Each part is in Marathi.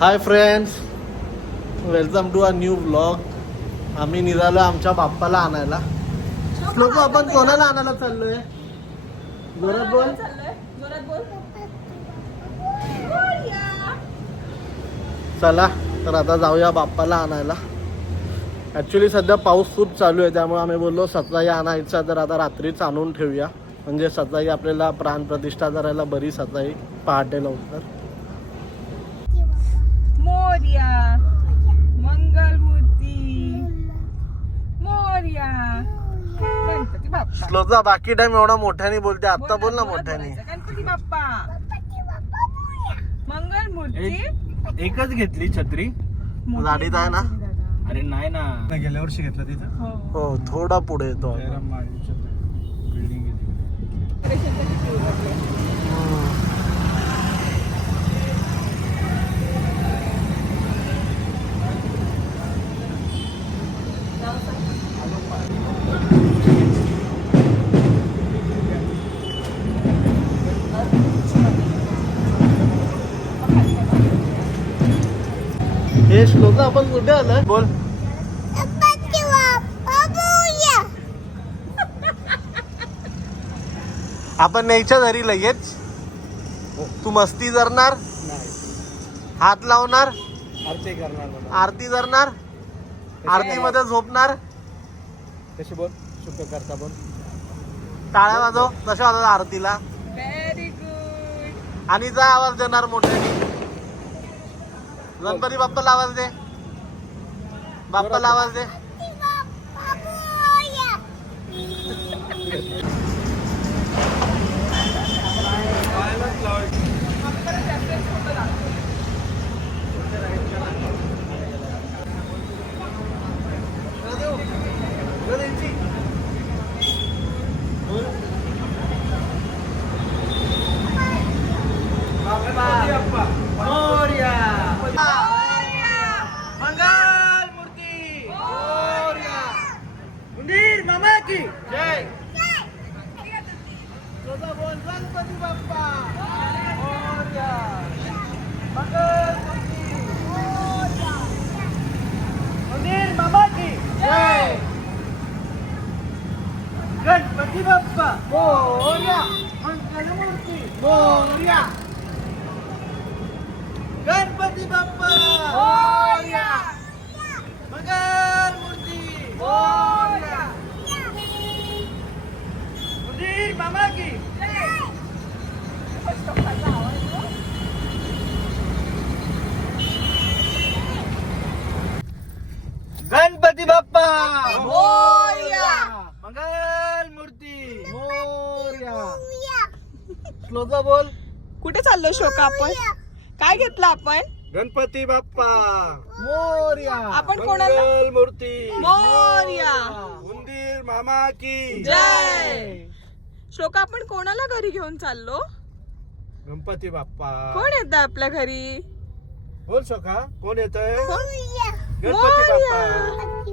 High friends, welcome to a new blog. आम्ही निघालो आमच्या बाप्पाला आणायला. लोक आपण कोणाला आणायला चाललोय? जोरात बोल. चला तर आता जाऊया बाप्पाला आणायला. ॲक्च्युली सध्या पाऊस खूप चालू आहे, त्यामुळे आम्ही बोललो सकाळी आणायचा तर आता रात्रीच आणून ठेवूया, म्हणजे सकाळी आपल्याला प्राणप्रतिष्ठा करायला बरी सकाळी पहाटे लवकर. मोरया मंगलमूर्ती मोरया गणपती बाप्पा. श्लोका बाकी टाइम एवढा मोठ्याने बोलते, आता बोल ना मोठ्याने. गणपती बाप्पा मंगलमूर्ती. एकच घेतली छत्री. गाडीत आहे ना? अरे नाही ना, गेल्या वर्षी घेतलं तिथं. हो थोडा पुढे येतो. बिल्डिंग हे श्लोका आपण कुठे आलोय? बोल. आपण न्यायच्या घरी लगेच. तू मस्ती करणार, हात लावणार, आरती करणार, आरती करणार, आरती मध्ये झोपणार. कशी बोल, शुभ करता बोल. टाळ्या वाजव कशा वाजवतात आरतीला. Very good. आणि जा आवाज देणार मोठ्याने. गणपती बाप्पाला आवाज दे, बाप्पाला आवाज दे. गणपती बाप्पा मंदिर मामा की जय. गणपती बाप्पा मोरया. मंगलमूर्ती मोरया. गणपती बाप्पा मोरया. मंगलमूर्ती मोरया. मंदिर मामा की गणपती बाप्पा मोरया. मंगल मूर्ती मोरया. श्लोका बोल. कुठे चाललो शोका आपण? काय घेतलं आपण? गणपती बाप्पा मोरया. आपण कोणाला? मंगल मूर्ती मोरया. मंदिर मामा की जय. श्लोका आपण कोणाला घरी घेऊन चाललो? गणपती बाप्पा. कोण येतं आपल्या घरी? बोल शोका, कोण येतोय? गणपती मोरया.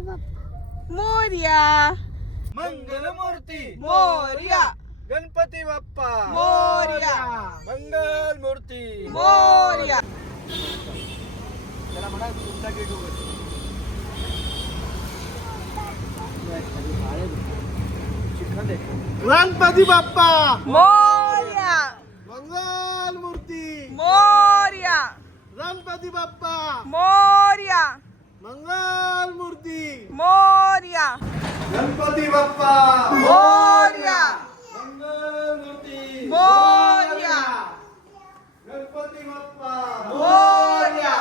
बाप्पा मोरया. मंगल मूर्ती मोरया. गणपती बाप्पा मोरया. मंगल मूर्ती मोरया. त्याला म्हणा तुमचा गेट उघड. गणपती बाप्पा मोरया. मंगल मूर्ती मोरया. गणपती बाप्पा मोरया. मंगल मूर्ती मोरया. गणपती बाप्पा मोरया. मंगल मूर्ती मोरया. गणपती बाप्पा मोरया.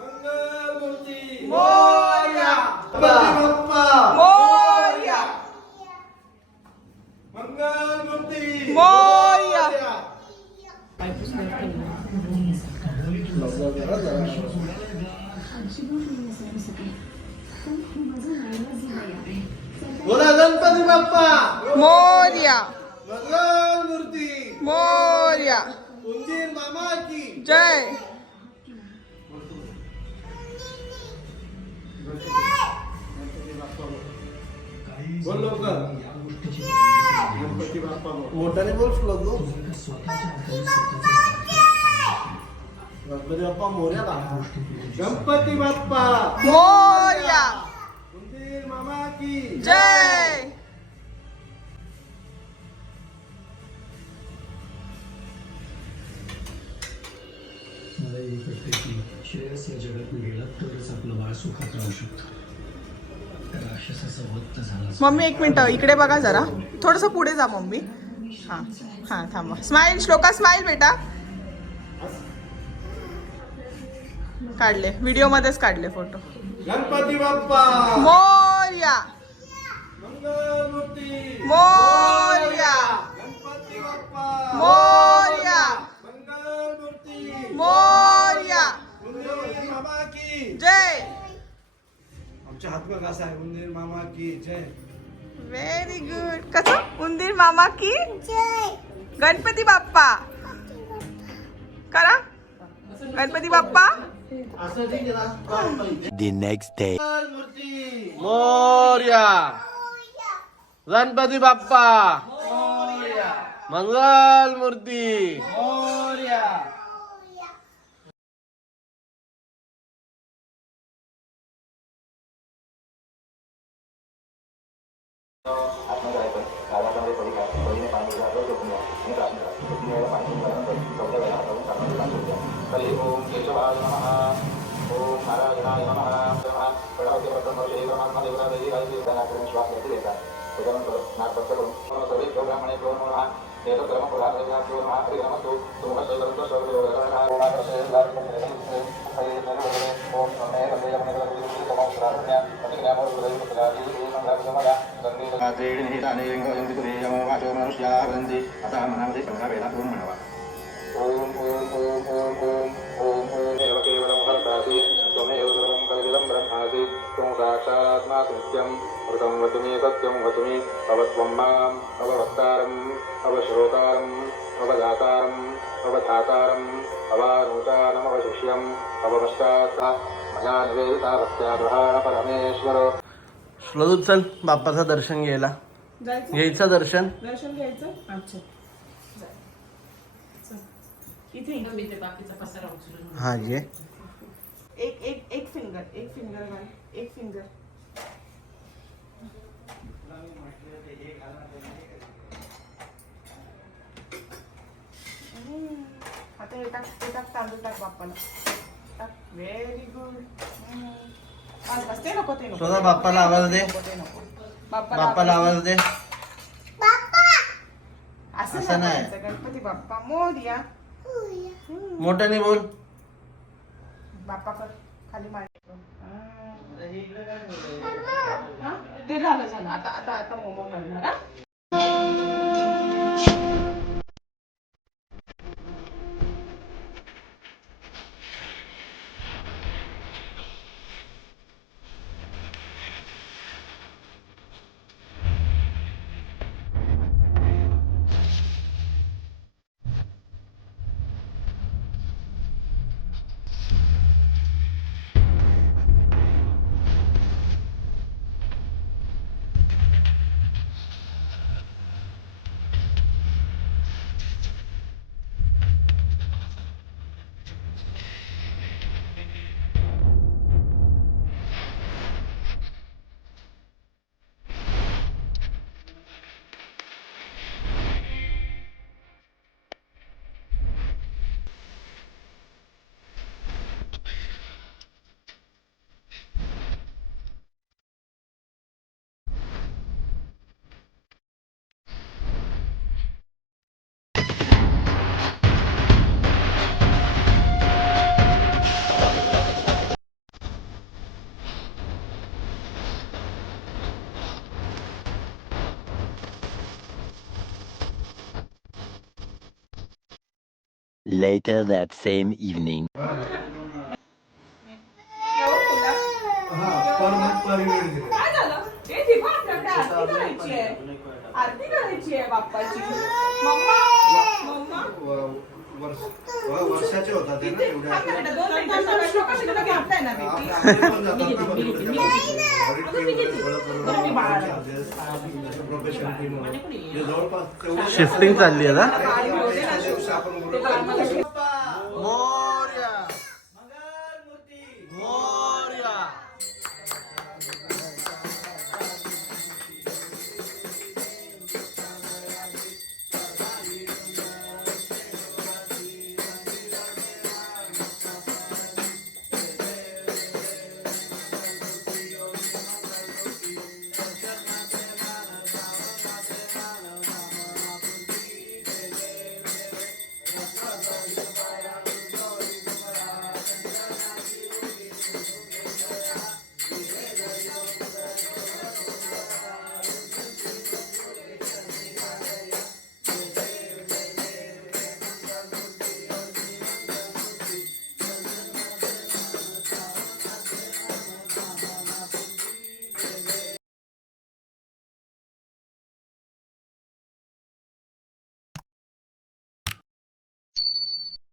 मंगल मूर्ती मोरया. गणपती बाप्पा मोरया. मंगल मूर्ती मोरया. बोला गणपती बाप्पा मोरया. मंगल मूर्ती मोरया. उंदीर मामा की जय. बोल लवकर. गणपती बाप्पा मोठ्याने बोल श्लोक. गणपती बाप्पा मोरया दाखव. गणपती बाप्पा मोरया. उंदीर मामा की जय. मला एक वाटतं की श्रेयस या जगातून गेला तरच आपलं बाळ सुखात राहू शकतं. त्या राक्षसाचा वध झाला. मम्मी एक मिनिट इकडे बघा जरा. थोडस पुढे जा मम्मी. हा हा थांबा. स्माइल श्लोका स्माइल बेटा. काढले व्हिडिओ मध्येच काढले फोटो. गणपती बाप्पा मोरया. मंगलमूर्ती मोरया. गणपती बाप्पा मोरया. मंगलमूर्ती मोरया. उंदीर मामा की जय. आमच्या हात बघ असा आहे उंदीर मामा की जय. Very good. कसं उंदीर मामा की गणपती बाप्पा करा. गणपती बाप्पा. असं ठीक आहे ना. The next day. Mangalmurti Morya. Ganpati Bappa Mangalmurti Morya. श्लोक चल बाप्पाचं दर्शन घ्यायला. घ्यायचं दर्शन. दर्शन घ्यायचं. अच्छा इथे हा ये. एक एक एक फिंगर एक फिंगर एक फिंगर. आता हे टाक तांदूळ टाक बाप्पाला. टाक. Very good. बस ते नको ते नको. स्वतः बाप्पाला आवाज दे. बाप्पाला आवाज दे. असं नाही. गणपती बाप्पा मोरया. मोठ्याने बोल. बाप्पा कर खाली मार. ते झालं आता आता आता मोमो करणार हा. Later that same evening. काय झालं? हे ठेवा आपल्याकडे आरती करायची आहे. आरती करायची आहे बाप्पाची. मम्मा मम्मा वर्षाचे होतात ते ना एवढ्या. थांब ना बेटा, 2 मिनिटं. श्लोकाशी तुला घेताय ना बेटी. शिफ्टिंग चालली आहे ना. आपण